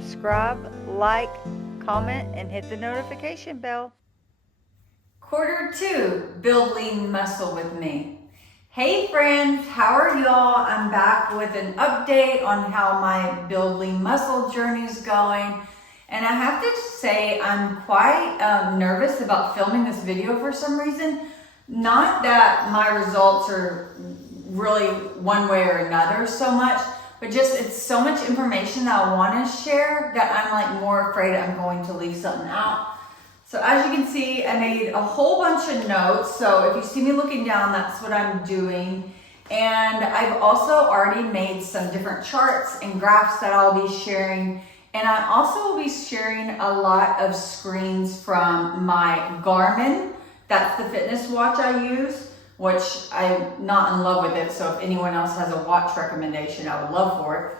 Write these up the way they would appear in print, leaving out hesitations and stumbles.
subscribe, like, comment, and hit the notification bell. Quarter 2, build lean muscle with me. Hey friends, how are y'all? I'm back with an update on how my build lean muscle journey is going. And I have to say I'm quite nervous about filming this video for some reason. Not that my results are really one way or another so much, but just it's so much information that I want to share that I'm like more afraid I'm going to leave something out. So as you can see, I made a whole bunch of notes. So if you see me looking down, that's what I'm doing. And I've also already made some different charts and graphs that I'll be sharing. And I also will be sharing a lot of screens from my Garmin. That's the fitness watch I use, which I'm not in love with it. So if anyone else has a watch recommendation, I would love for it.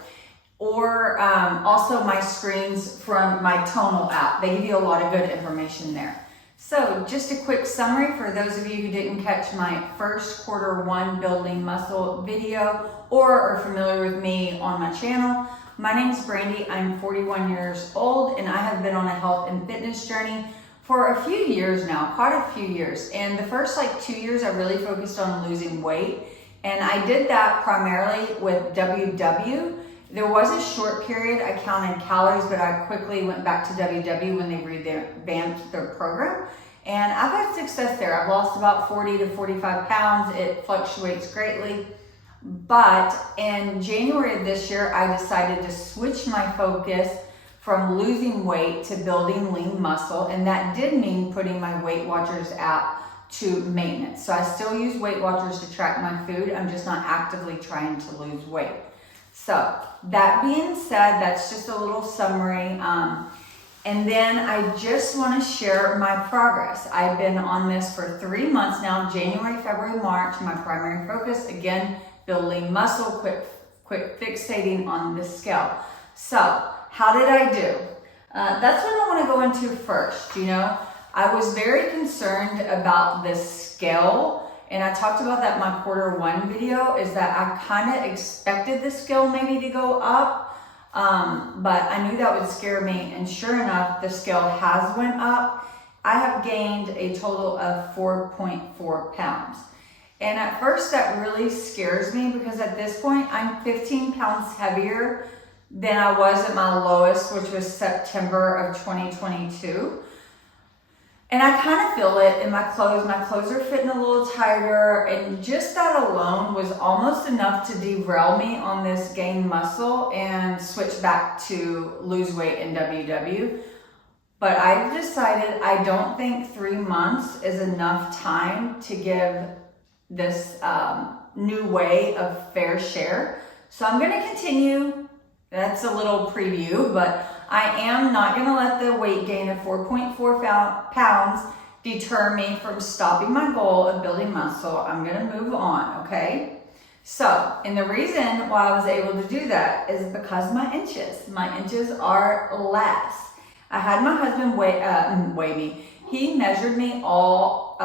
Or also my screens from my Tonal app. They give you a lot of good information there. So just a quick summary for those of you who didn't catch my first quarter 1 building muscle video or are familiar with me on my channel. My name is Brandy. I'm 41 years old and I have been on a health and fitness journey for a few years now, quite a few years. And the first 2 years I really focused on losing weight. And I did that primarily with WW. There was a short period I counted calories, but I quickly went back to WW when they revamped their program. And I've had success there. I've lost about 40 to 45 pounds. It fluctuates greatly. But in January of this year, I decided to switch my focus from losing weight to building lean muscle. And that did mean putting my Weight Watchers app to maintenance. So I still use Weight Watchers to track my food. I'm just not actively trying to lose weight. So that being said, that's just a little summary. And then I just want to share my progress. I've been on this for 3 months now, January, February, March. My primary focus, again, building muscle, quick fixating on the scale. So how did I do? That's what I want to go into first. I was very concerned about the scale. And I talked about that in my quarter 1 video, is that I kind of expected the scale maybe to go up, but I knew that would scare me. And sure enough, the scale has went up. I have gained a total of 4.4 pounds. And at first that really scares me because at this point I'm 15 pounds heavier than I was at my lowest, which was September of 2022. And I kind of feel it in my clothes. My clothes are fitting a little tighter, and just that alone was almost enough to derail me on this gain muscle and switch back to lose weight in WW. But I've decided I don't think 3 months is enough time to give this new way of fair share. So I'm going to continue. That's a little preview, but I am not going to let the weight gain of 4.4 pounds deter me from stopping my goal of building muscle. I'm going to move on, okay? So, and the reason why I was able to do that is because my inches are less. I had my husband weigh me. He measured me all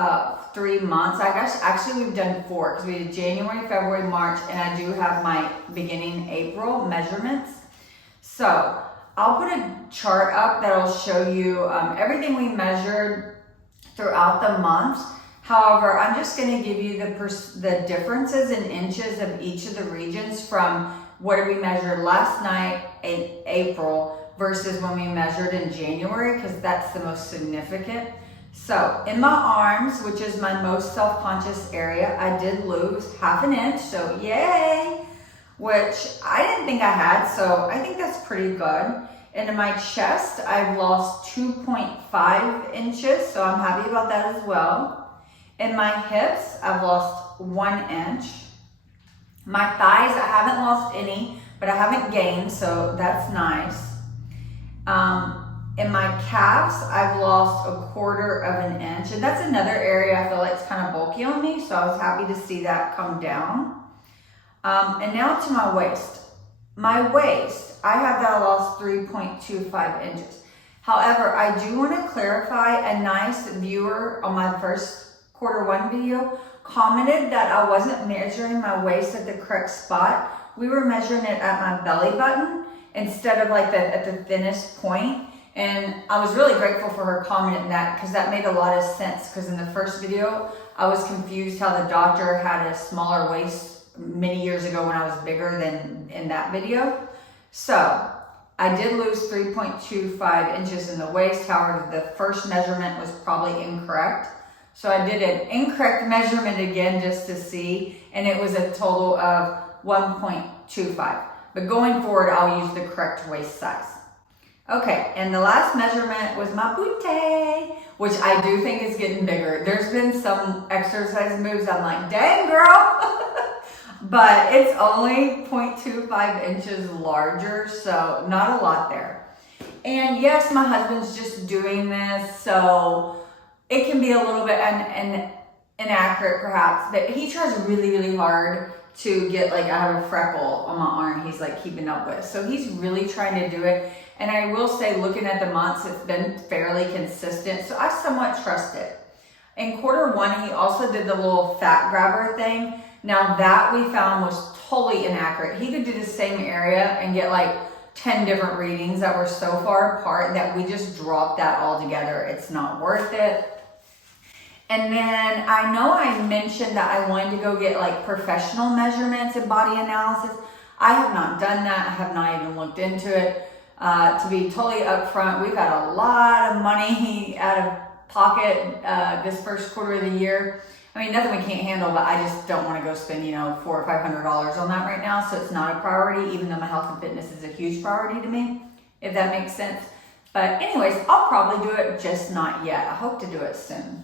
3 months. I guess actually we've done 4 because we did January, February, March, and I do have my beginning April measurements. So I'll put a chart up that'll show you everything we measured throughout the month. However, I'm just going to give you the differences in inches of each of the regions from what we measured last night in April versus when we measured in January, because that's the most significant. So in my arms, which is my most self-conscious area, I did lose ½ inch, so yay, which I didn't think I had, so I think that's pretty good. And in my chest, I've lost 2.5 inches, so I'm happy about that as well. In my hips, I've lost 1 inch. My thighs, I haven't lost any, but I haven't gained, so that's nice. In my calves, I've lost 1/4 inch, and that's another area I feel like it's kind of bulky on me, so I was happy to see that come down. And now to my waist. My waist, I have that I lost 3.25 inches. However, I do want to clarify, a nice viewer on my first quarter 1 video commented that I wasn't measuring my waist at the correct spot. We were measuring it at my belly button, instead of like at the thinnest point. And I was really grateful for her commenting that, because that made a lot of sense. Because in the first video, I was confused how the doctor had a smaller waist many years ago when I was bigger than in that video. So I did lose 3.25 inches in the waist. However, the first measurement was probably incorrect. So I did an incorrect measurement again just to see, and it was a total of 1.25. But going forward, I'll use the correct waist size. Okay, and the last measurement was my booty, which I do think is getting bigger. There's been some exercise moves I'm like, dang girl, but it's only 0.25 inches larger, so not a lot there. And yes, my husband's just doing this, so it can be a little bit inaccurate perhaps, but he tries really, really hard to get, like, I have a freckle on my arm he's like keeping up with. So he's really trying to do it. And I will say, looking at the months, it's been fairly consistent. So I somewhat trust it. In Q1, he also did the little fat grabber thing. Now that we found was totally inaccurate. He could do the same area and get like 10 different readings that were so far apart that we just dropped that all together. It's not worth it. And then I know I mentioned that I wanted to go get like professional measurements and body analysis. I have not done that. I have not even looked into it. To be totally upfront, we've had a lot of money out of pocket this first quarter of the year. I mean, nothing we can't handle, but I just don't want to go spend, $400 or $500 on that right now. So it's not a priority, even though my health and fitness is a huge priority to me, if that makes sense. But anyways, I'll probably do it, just not yet. I hope to do it soon.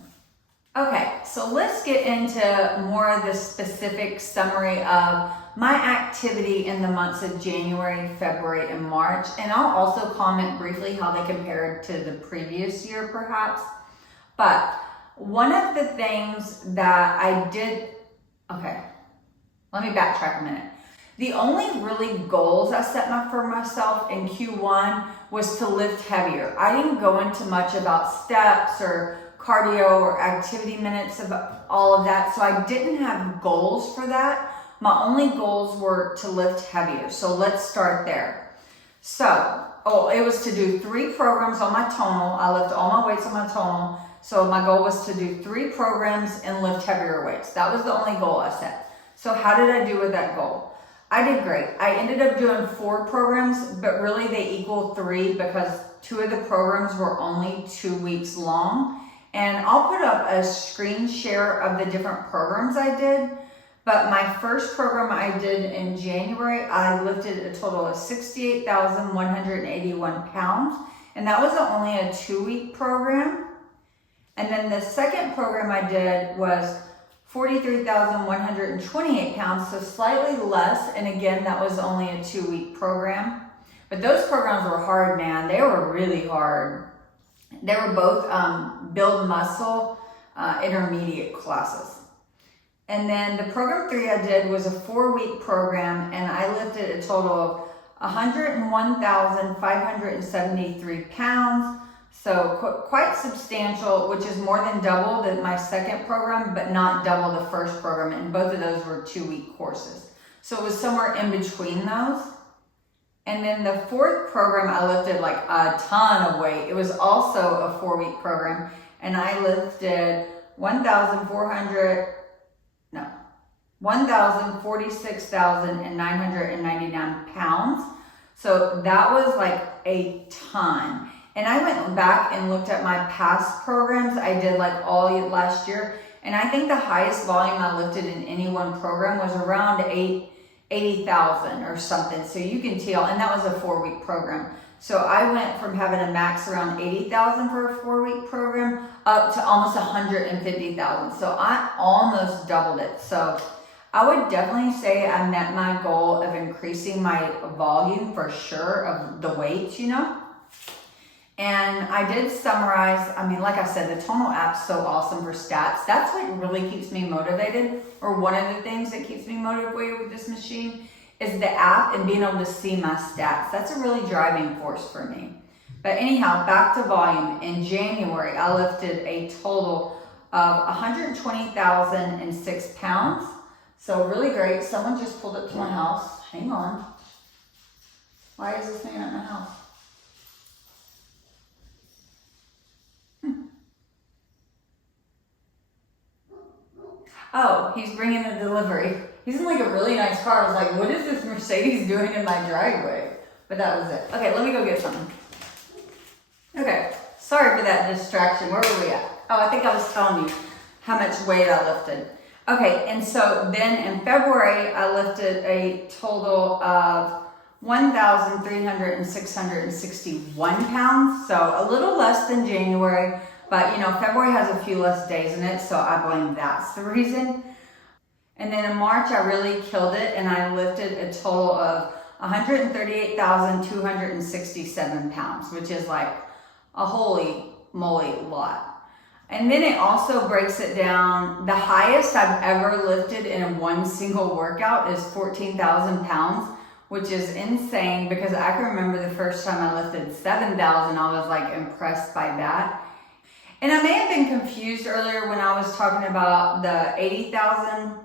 Okay, so let's get into more of the specific summary of my activity in the months of January, February, and March. And I'll also comment briefly how they compared to the previous year, perhaps. But one of the things that I did, okay, let me backtrack a minute. The only really goals I set for myself in Q1 was to lift heavier. I didn't go into much about steps or cardio or activity minutes of all of that. So I didn't have goals for that. My only goals were to lift heavier. So let's start there. So, it was to do 3 programs on my tonal. I lift all my weights on my tonal. So my goal was to do 3 programs and lift heavier weights. That was the only goal I set. So how did I do with that goal? I did great. I ended up doing 4 programs, but really they equal 3 because 2 of the programs were only 2 weeks long. And I'll put up a screen share of the different programs I did. But my first program I did in January, I lifted a total of 68,181 pounds. And that was only a 2-week program. And then the second program I did was 43,128 pounds, so slightly less. And again, that was only a 2-week program. But those programs were hard, man. They were really hard. They were both build muscle intermediate classes. And then the program 3 I did was a 4-week program, and I lifted a total of 101,573 pounds. So quite substantial, which is more than double my second program, but not double the first program. And both of those were 2-week courses. So it was somewhere in between those. And then the 4th program, I lifted like a ton of weight. It was also a 4-week program. And I lifted 1,046,999 pounds. So that was like a ton. And I went back and looked at my past programs I did like all last year. And I think the highest volume I lifted in any one program was around 80,000 or something. So you can tell, and that was a 4-week program. So I went from having a max around 80,000 for a 4-week program up to almost 150,000. So I almost doubled it. So I would definitely say I met my goal of increasing my volume for sure of the weights, And I did summarize, like I said, the Tonal app's so awesome for stats. That's what really keeps me motivated, or one of the things that keeps me motivated with this machine is the app and being able to see my stats. That's a really driving force for me. But anyhow, back to volume. In January, I lifted a total of 120,006 pounds. So really great. Someone just pulled up to my house. Hang on. Why is this man at my house? Oh, he's bringing a delivery. He's in like a really nice car. I was like, what is this Mercedes doing in my driveway? But that was it. Okay, let me go get something. Okay, sorry for that distraction. Where were we at? Oh, I think I was telling you how much weight I lifted. Okay, and so then in February, I lifted a total of 1,661 pounds. So a little less than January, but you know, February has a few less days in it, so I blame that's the reason. And then in March, I really killed it, and I lifted a total of 138,267 pounds, which is like a holy moly lot. And then it also breaks it down. The highest I've ever lifted in one single workout is 14,000 pounds, which is insane because I can remember the first time I lifted 7,000, I was like impressed by that. And I may have been confused earlier when I was talking about the 80,000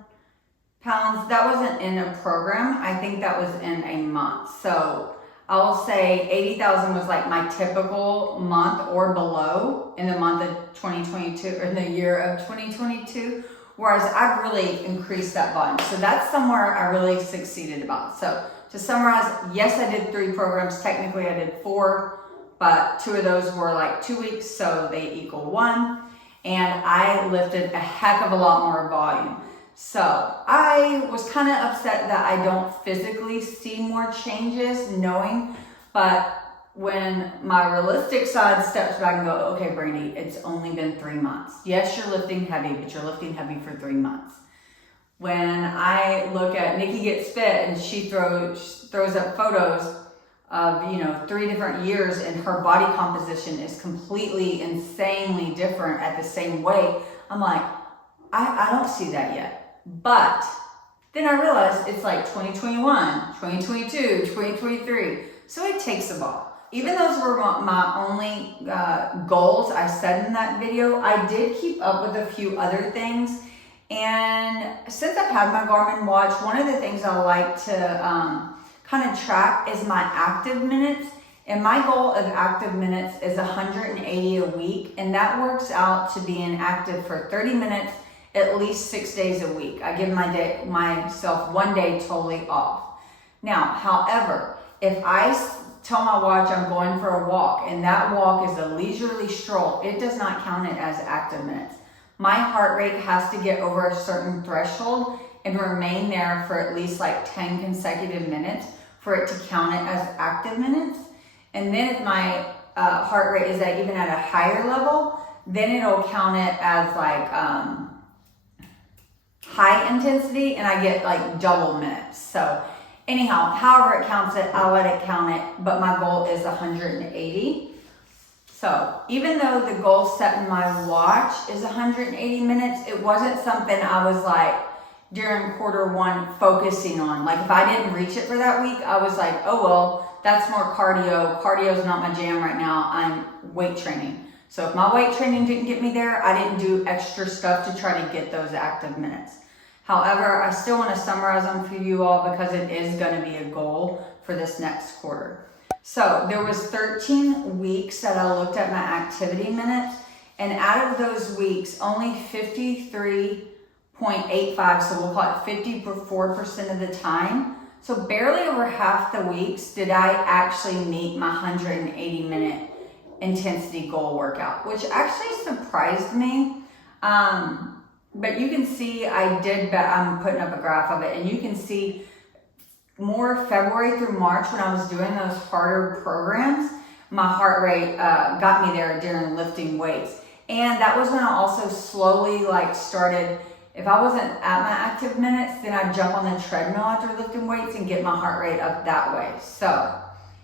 pounds. That wasn't in a program. I think that was in a month. So I'll say 80,000 was like my typical month or below in the month of 2022 or in the year of 2022. Whereas I've really increased that volume. So that's somewhere I really succeeded about. So to summarize, yes, I did 3 programs. Technically I did 4, but 2 of those were like 2 weeks. So they equal 1. And I lifted a heck of a lot more volume. So I was kind of upset that I don't physically see more changes knowing, but when my realistic side steps back and go, okay, Brandy, it's only been 3 months. Yes, you're lifting heavy, but you're lifting heavy for 3 months. When I look at Nikki Gets Fit and she throws up photos of, you know, 3 different years and her body composition is completely insanely different at the same weight, I'm like, I don't see that yet. But then I realized it's like 2021, 2022, 2023. So it takes a ball. Even those were my only goals I said in that video, I did keep up with a few other things. And since I've had my Garmin watch, one of the things I like to kind of track is my active minutes. And my goal of active minutes is 180 a week. And that works out to being active for 30 minutes at least 6 days a week. I give myself 1 day totally off. Now, however, if I tell my watch I'm going for a walk and that walk is a leisurely stroll, it does not count it as active minutes. My heart rate has to get over a certain threshold and remain there for at least like 10 consecutive minutes for it to count it as active minutes. And then if my heart rate is even at a higher level, then it'll count it as like high intensity and I get like double minutes. So anyhow, however it counts it, I'll let it count it, but my goal is 180. So even though the goal set in my watch is 180 minutes, it wasn't something I was like during Q1 focusing on. Like if I didn't reach it for that week, I was like, oh well, that's more cardio. Cardio is not my jam right now. I'm weight training. So if my weight training didn't get me there, I didn't do extra stuff to try to get those active minutes. However, I still want to summarize them for you all because it is going to be a goal for this next quarter. So there was 13 weeks that I looked at my activity minutes, and out of those weeks, only 53.85, so we'll call it 54% of the time. So barely over half the weeks did I actually meet my 180 minute intensity goal workout, which actually surprised me. But you can see I'm putting up a graph of it, and you can see more February through March when I was doing those harder programs, my heart rate got me there during lifting weights. And that was when I also slowly started, if I wasn't at my active minutes, then I'd jump on the treadmill after lifting weights and get my heart rate up that way. So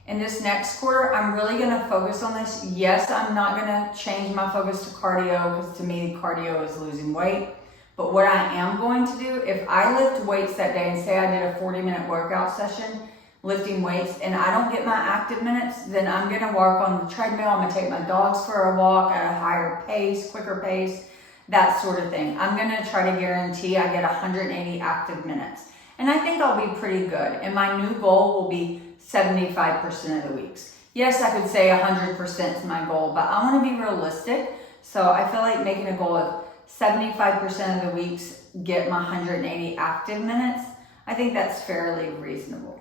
in this next quarter, I'm really gonna focus on this. Yes, I'm not gonna change my focus to cardio because to me, cardio is losing weight. But what I am going to do, if I lift weights that day and say I did a 40-minute workout session, lifting weights, and I don't get my active minutes, then I'm gonna work on the treadmill. I'm gonna take my dogs for a walk at a higher pace, quicker pace, that sort of thing. I'm gonna try to guarantee I get 180 active minutes. And I think I'll be pretty good. And my new goal will be 75% of the weeks. Yes, I could say 100% is my goal, but I want to be realistic. So I feel like making a goal of 75% of the weeks get my 180 active minutes. I think that's fairly reasonable.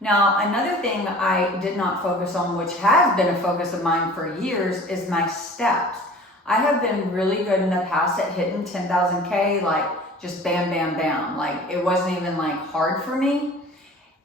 Now, another thing I did not focus on, which has been a focus of mine for years, is my steps. I have been really good in the past at hitting 10,000K, like just bam, bam, bam. Like it wasn't even like hard for me.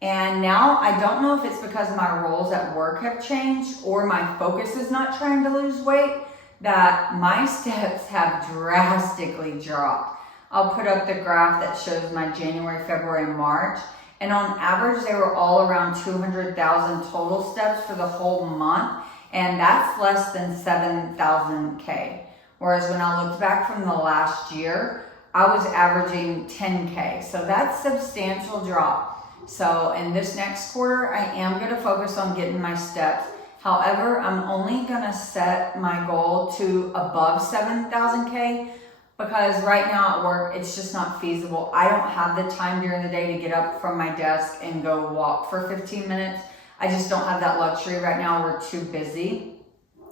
And now I don't know if it's because my roles at work have changed or my focus is not trying to lose weight, that my steps have drastically dropped. I'll put up the graph that shows my January, February, and March. And on average, they were all around 200,000 total steps for the whole month. And that's less than 7,000K. Whereas when I looked back from the last year, I was averaging 10K. So that's a substantial drop. So in this next quarter, I am going to focus on getting my steps. However, I'm only going to set my goal to above 7,000K because right now at work, it's just not feasible. I don't have the time during the day to get up from my desk and go walk for 15 minutes. I just don't have that luxury right now. We're too busy.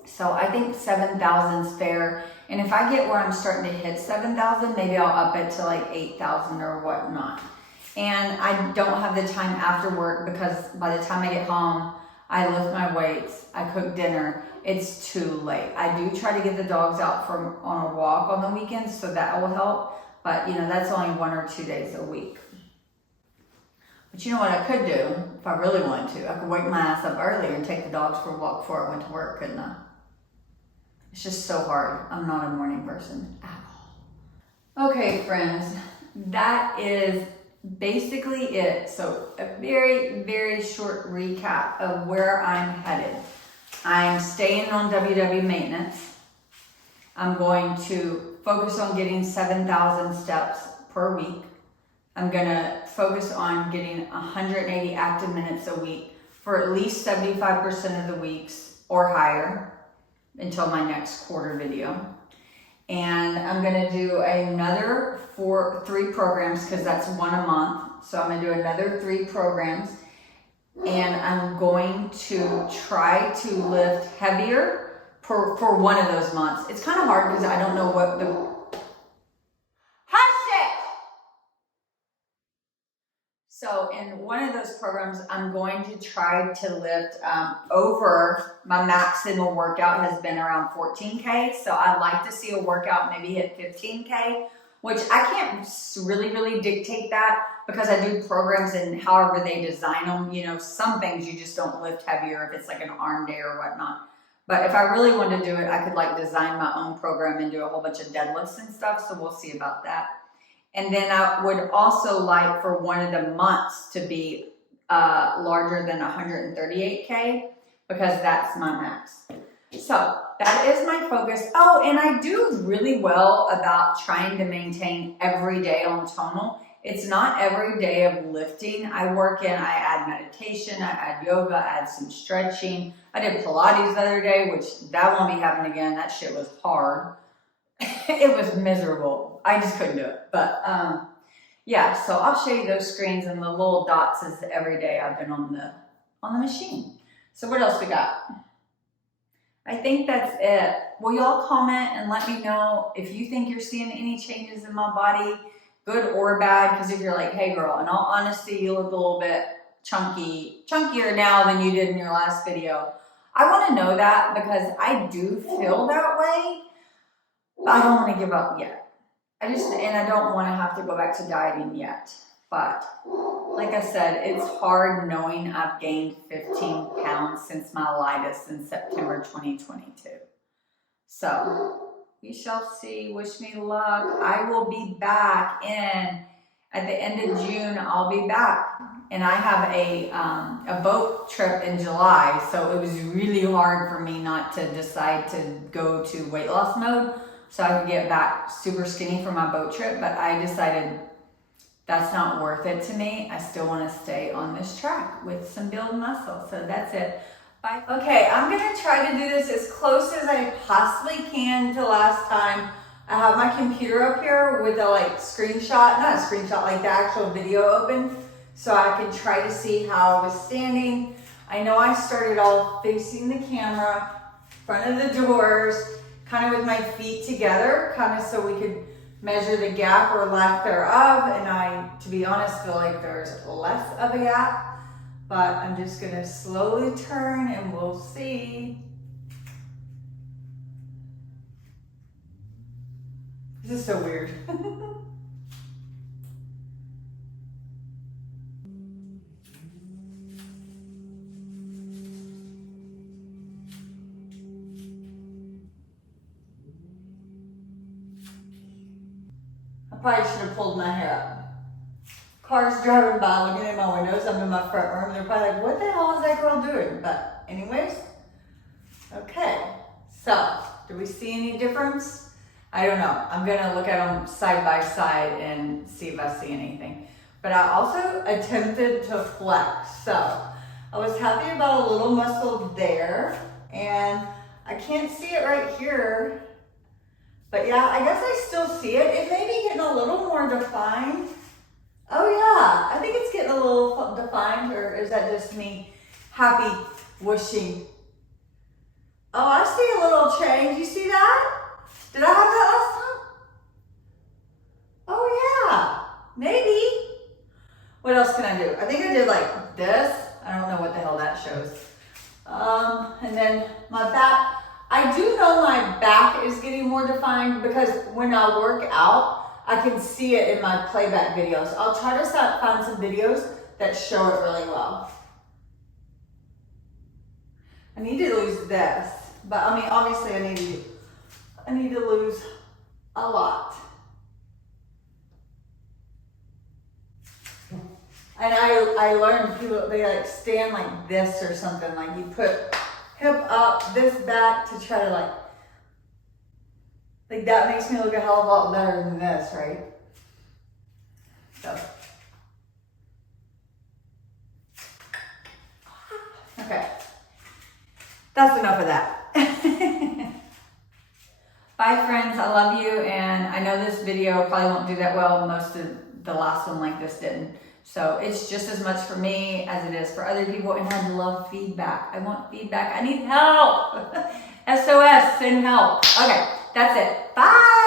So I think 7,000 is fair. And if I get where I'm starting to hit 7,000, maybe I'll up it to like 8,000 or whatnot. And I don't have the time after work because by the time I get home, I lift my weights, I cook dinner, it's too late. I do try to get the dogs out on a walk on the weekends, so that will help. But you know, that's only 1 or 2 days a week. But you know what I could do, if I really wanted to? I could wake my ass up earlier and take the dogs for a walk before I went to work, couldn't I? It's just so hard. I'm not a morning person at all. Okay, friends, that is basically it. So a very, very short recap of where I'm headed. I'm staying on WW maintenance. I'm going to focus on getting 7,000 steps per week. I'm going to focus on getting 180 active minutes a week for at least 75% of the weeks or higher until my next quarter video. And I'm going to do another 3 programs because that's 1 a month. So I'm going to do another 3 programs. And I'm going to try to lift heavier for one of those months. It's kind of hard because I don't know what the... So in one of those programs, I'm going to try to lift over my maximal workout has been around 14K. So I'd like to see a workout maybe hit 15K, which I can't really dictate that because I do programs and however they design them. You know, some things you just don't lift heavier if it's like an arm day or whatnot. But if I really wanted to do it, I could like design my own program and do a whole bunch of deadlifts and stuff. So we'll see about that. And then I would also like for one of the months to be larger than 138K because that's my max. So that is my focus. Oh, and I do really well about trying to maintain every day on tonal. It's not every day of lifting. I work in, I add meditation, I add yoga, I add some stretching. I did Pilates the other day, which that won't be happening again. That shit was hard. It was miserable. I just couldn't do it. But yeah, so I'll show you those screens and the little dots is every day I've been on the machine. So what else we got? I think that's it. Will y'all comment and let me know if you think you're seeing any changes in my body, good or bad? Because if you're like, hey girl, in all honesty, you look a little bit chunkier now than you did in your last video. I want to know that because I do feel that way. I don't want to give up yet. I don't want to have to go back to dieting yet. But like I said, it's hard knowing I've gained 15 pounds since my lightest in September 2022. So we shall see. Wish me luck. I will be back at the end of June. I'll be back. And I have a boat trip in July. So it was really hard for me not to decide to go to weight loss mode so I could get back super skinny for my boat trip. But I decided that's not worth it to me. I still want to stay on this track with some build muscle. So that's it. Bye. Okay, I'm going to try to do this as close as I possibly can to last time. I have my computer up here with a like screenshot, not a screenshot, like the actual video open, so I can try to see how I was standing. I know I started all facing the camera, front of the doors, kind of with my feet together, kind of so we could measure the gap or lack thereof. And I, to be honest, feel like there's less of a gap, but I'm just gonna slowly turn and we'll see. This is so weird. I probably should have pulled my hair up. Cars driving by, looking in my windows. I'm in my front room. They're probably like, what the hell is that girl doing? But anyways, okay. So, do we see any difference? I don't know. I'm gonna look at them side by side and see if I see anything. But I also attempted to flex. So, I was happy about a little muscle there. And I can't see it right here. But yeah, I guess I still see it. It may be getting a little more defined. Oh yeah, I think it's getting a little defined, or is that just me happy whooshing? Oh, I see a little change. You see that? Did I have that last time? Oh yeah, maybe. What else can I do? I think I did like this. I don't know what the hell that shows. And then my back. I do know my back is getting more defined because when I work out, I can see it in my playback videos. I'll try to find some videos that show it really well. I need to lose this, but I mean, obviously I need to lose a lot. And I learned people, they like stand like this or something, like you put hip up, this back to try to like that makes me look a hell of a lot better than this, right? So. Okay. That's enough of that. Bye friends, I love you, and I know this video probably won't do that well. Most of the last one like this didn't. So it's just as much for me as it is for other people, and I love feedback. I want feedback. I need help. SOS, send help. Okay, that's it. Bye.